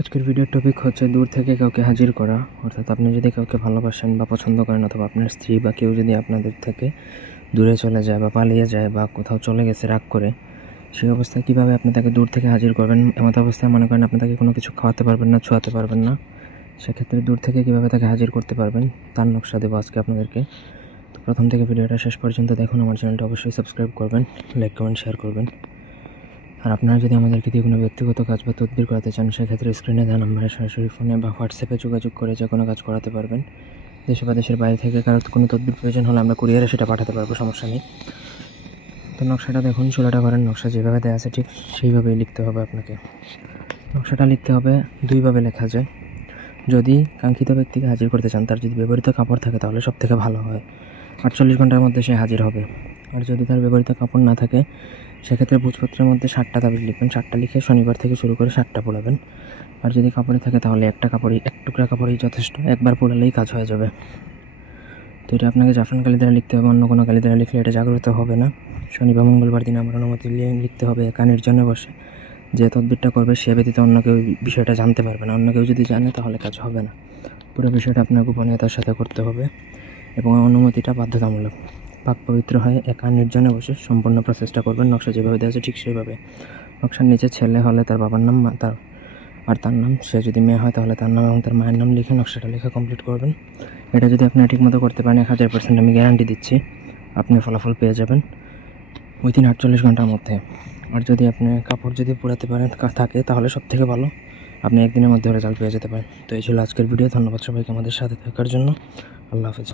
আজকের ভিডিওর টপিক হচ্ছে দূর থেকে কাউকে হাজির করা। অর্থাৎ আপনি যদি কাউকে ভালোবাসেন বা পছন্দ করেন, অথবা আপনার স্ত্রী বা কেউ যদি আপনাদের থেকে দূরে চলে যায় বা পালিয়ে যায় বা কোথাও চলে গেছে রাগ করে, সেই অবস্থায় কীভাবে আপনি তাকে দূর থেকে হাজির করবেন। এমত অবস্থায় মনে করেন আপনি তাকে কোনো কিছু খাওয়াতে পারবেন না, ছোঁয়াতে পারবেন না, সেক্ষেত্রে দূর থেকে কীভাবে তাকে হাজির করতে পারবেন তার নকশা দেবো আজকে আপনাদেরকে। তো প্রথম থেকে ভিডিওটা শেষ পর্যন্ত দেখুন। আমার চ্যানেলটা অবশ্যই সাবস্ক্রাইব করবেন, লাইক কমেন্ট শেয়ার করবেন। আর আপনারা যদি আমাদেরকে দিয়ে কোনো ব্যক্তিগত কাজ বা তদবির করাতে চান, সেক্ষেত্রে স্ক্রিনে দেওয়া নাম্বারে সরাসরি ফোনে বা হোয়াটসঅ্যাপে যোগাযোগ করে যে কোনো কাজ করাতে পারবেন। দেশে বা দেশের বাইরে থেকে কারো কোনো তদবির প্রয়োজন হলে আমরা কুরিয়ারে সেটা পাঠাতে পারবো, সমস্যা নেই। তো নকশাটা দেখুন, 16টা ঘরের নকশা যেভাবে দেওয়া আছে ঠিক সেইভাবেই লিখতে হবে আপনাকে। নকশাটা লিখতে হবে দুইভাবে লেখা যায়। যদি কাঙ্ক্ষিত ব্যক্তিকে হাজির করতে চান, তার যদি ব্যবহৃত কাপড় থাকে তাহলে সব থেকে ভালো হয়, 48 ঘন্টার মধ্যে সে হাজির হবে। আর যদি তার ব্যবহৃত কাপড় না থাকে, সেক্ষেত্রে ভোজপত্রের মধ্যে 7টা তাবিজ লিখবেন। 7টা লিখে শনিবার থেকে শুরু করে 7টা পোড়াবেন। আর যদি কাপড়ে থাকে তাহলে একটা কাপড়ই, এক টুকরা কাপড়ই যথেষ্ট, একবার পোড়ালেই কাজ হয়ে যাবে। তো এটা আপনাকে জাফরান কালি দ্বারা লিখতে হবে, অন্য কোনো কালি দ্বারা লিখলে এটা জাগ্রত হবে না। শনি বা মঙ্গলবার দিন আমার অনুমতি নিয়ে লিখতে হবে একা নির্জনে বসে। যে তদবিরটা করবে সে ব্যতীত অন্য কেউ বিষয়টা জানতে পারবে না। অন্য কেউ যদি জানে তাহলে কাজ হবে না। পুরো বিষয়টা আপনার গোপনীয়তার সাথে করতে হবে এবং অনুমতিটা বাধ্যতামূলক। পাক পবিত্র হয়ে একা নির্জনে বসে সম্পূর্ণ প্রসেসটা করবেন। নকশা যেভাবে দেওয়া আছে ঠিক সেইভাবে। নকশার নিচে ছেলে হলে তার বাবার নাম, তার নাম, সে যদি মেয়ে হয় তাহলে তার নাম এবং তার মায়ের নাম লিখে নকশাটা লেখা কমপ্লিট করবেন। এটা যদি আপনারা ঠিকমতো করতে পারেন, 1000% আমি গ্যারান্টি দিচ্ছি আপনি ফলাফল পেয়ে যাবেন উইদিন 48 ঘন্টার মধ্যে। আর যদি আপনি কাপড় যদি পোড়াতে পারেন থাকে তাহলে সব থেকে ভালো, আপনি একদিনের মধ্যে রেজাল্ট পেয়ে যেতে পারেন। তো এই ছিল আজকের ভিডিও। ধন্যবাদ সবাইকে আমাদের সাথে থাকার জন্য। আল্লাহ হাফেজ।